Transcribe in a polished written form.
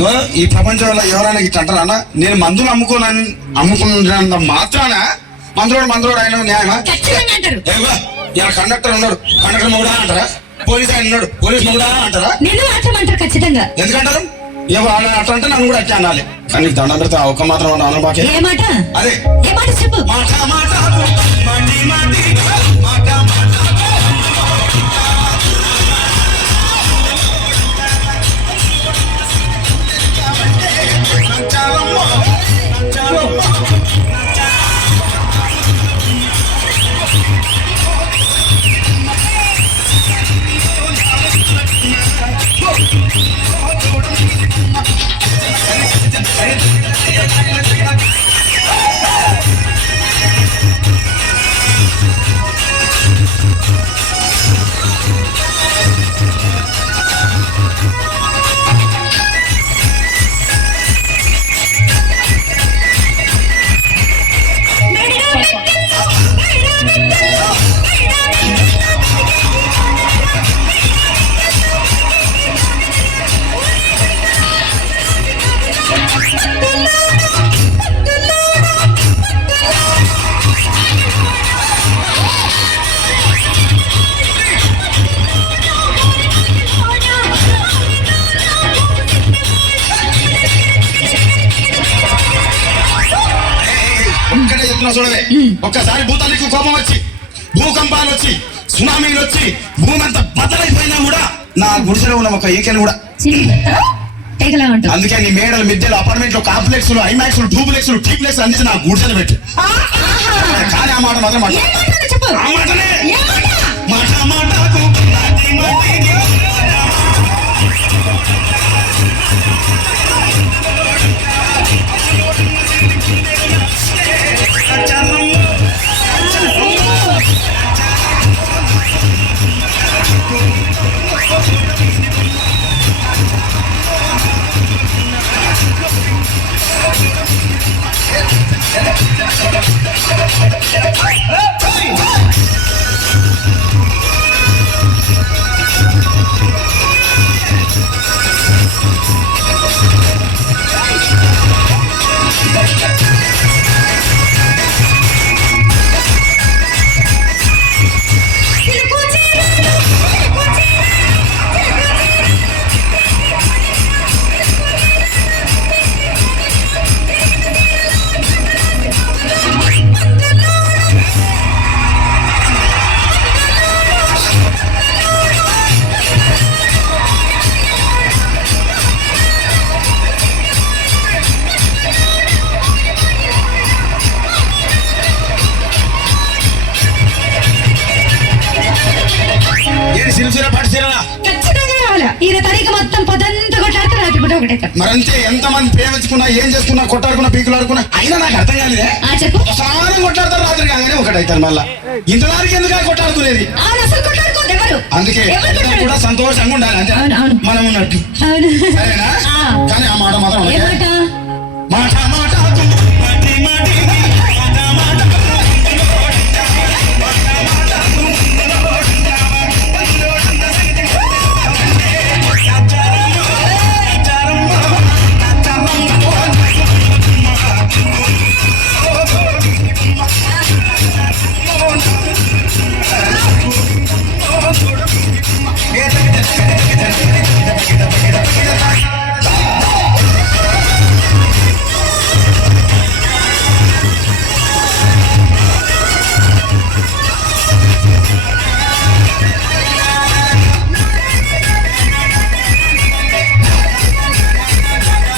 ఇగో ఈ ప్రపంచంలో ఎవరైనా ఇట్లా అంటారా అన్న? నేను మందులు అమ్ముకున్నంత మాత్రాన మందులోడు ఆయన న్యాయమా? ఏవో ఇలా కండక్టర్ ఉన్నాడు, కండక్టర్ మొగుడా అంటారా? పోలీస్ ఆయన ఉన్నాడు, పోలీస్ మొగుడా అంటారా? ఖచ్చితంగా ఎందుకంటారు? ఎవరు అట్లా అంటే నన్ను కూడా అట్లా అనాలి. కానీ దండం పెడతా ఒక మాత్రం అన్న బాకే అదే చెప్పు. మాట మాట మాటి మాటి మాట మాట చూడవే. ఒక్కసారి భూతానికి కోపం వచ్చి, భూకంపాలు వచ్చి, సునామీలు వచ్చి, భూమి అంతా బద్దలైపోయినా కూడా నా గుడిసెలో ఉన్న ఒక ఏకెలు కూడా. అందుకే నీ మేడలు, మిద్దెలు, అపార్ట్మెంట్లు, కాంప్లెక్స్, ఐమాక్స్, డూప్లెక్స్, టీప్లెక్స్ అందించి నా గుడిసెలు పెట్టు. కానీ ఆ మాట మాత్రం మాట మరంతే. ఎంత మంది ప్రేమించుకున్నా, ఏం చేసుకున్నా, కొట్టాడుకున్నా, పీకులాడుకున్నా అయినా నాకు అర్థం కాలేదే. సారం కొట్లాడతారు, రాత్రి కాగానే ఒకటైతారు. మళ్ళా ఇంతదానికి ఎందుకు కొట్టాడుకునేది? అందుకే కూడా సంతోషంగా ఉండాలి, అంతే మనం ఉన్నట్టు. సరేనా? కానీ ఆ మాట మాత్రం మాట